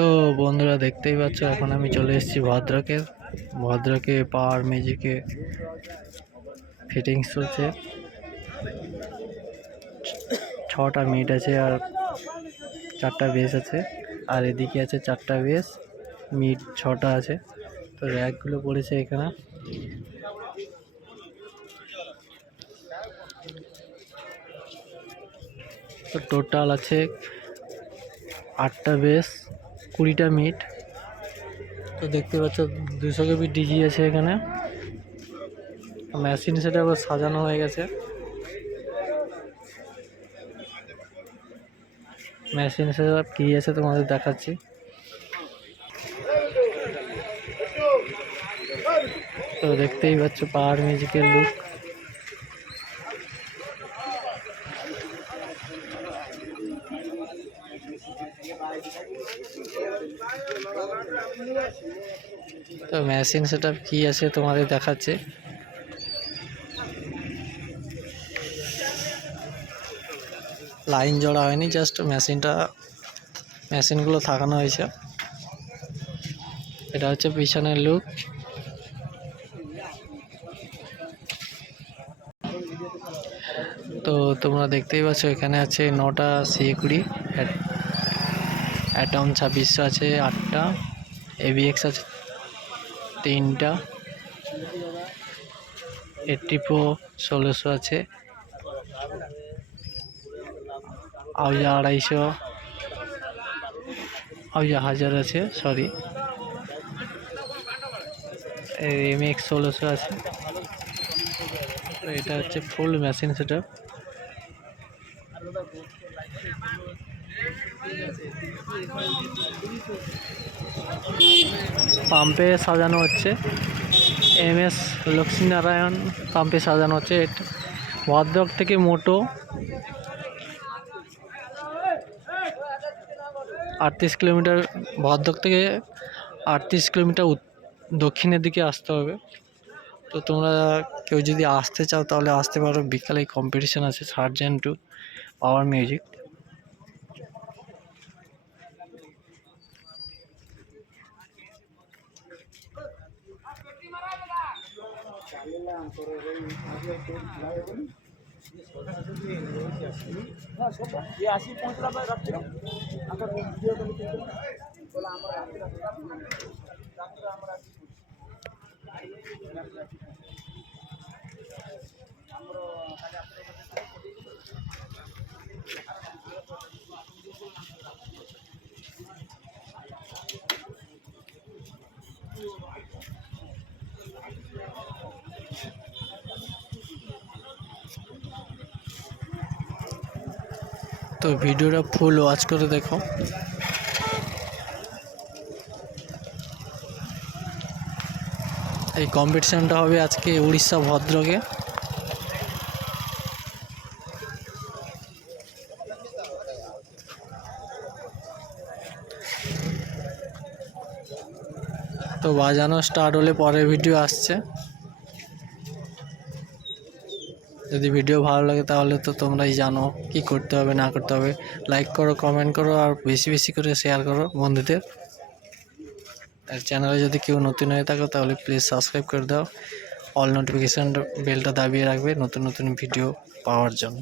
তো বন্ধুরা দেখতেই পাচ্ছ, এখন আমি চলে এসেছি ভদ্রকে পাওয়ার মিউজিকে ফিটিংস চলছে। 6টা মিট আছে আর 4টা বেস আছে, আর এদিকে আছে 4টা বেস, মিট 6টা আছে। তো র্যাকগুলো পড়েছে এখানে। তো টোটাল আছে 8টা বেস, 20টা মিট। তো দেখতে পাচ্ছ 200 কেবি ডিজি আছে এখানে। মেশিন সেটা আবার সাজানো হয়ে গেছে। মেশিন সেটা কি আছে তোমাদের দেখাচ্ছি। তো দেখতেই পাচ্ছ পাওয়ার মিউজিকের লুক। তো মেশিন সেটআপ কি আছে তোমাদের দেখাচ্ছে। লাইন জড়া হয়নি, জাস্ট মেশিনগুলো থাকানো হয়েছে। এটা হচ্ছে পিছনের লুক। তো তোমরা দেখতেই পাচ্ছ এখানে আছে 9টা CA20, অ্যাটম 2600 আছে 8টা, AVX আছে 3টা, 80 Pro 1600 আছে, আউজা 250, আউজা 1000 আছে, সরি MX 1600 আছে। তো এটা হচ্ছে ফুল মেশিন সেটআপ। পাম্পে সাজানো হচ্ছে, MS লক্ষ্মীনারায়ণ পাম্পে সাজানো হচ্ছে। ভদ্রক থেকে মোটো 38 কিলোমিটার, ভদ্রক থেকে 38 কিলোমিটার দক্ষিণের দিকে আসতে হবে। তো তোমরা কেউ যদি আসতে চাও তাহলে আসতে পারো। বিকালে কম্পিটিশন আছে সার্জেন্ট টু পাওয়ার মিউজিক। তো ভিডিওটা ফুল ওয়াচ করে দেখো। এই কম্পিটিশনটা হবে আজকে উড়িষ্যা ভদ্রকে। তো বাজানো স্টার্ট হলে পরের ভিডিও আসছে। যদি ভিডিও ভালো লাগে তাহলে তো তোমরাই জানো কি করতে হবে না করতে হবে। লাইক করো, কমেন্ট করো, আর বেশি বেশি করে শেয়ার করো বন্ধুদের। আর চ্যানেলে যদি কেউ নতুন হয়ে থাকো তাহলে প্লিজ সাবস্ক্রাইব করে দাও। অল নোটিফিকেশান বেলটা দাবিয়ে রাখবে নতুন নতুন ভিডিও পাওয়ার জন্য।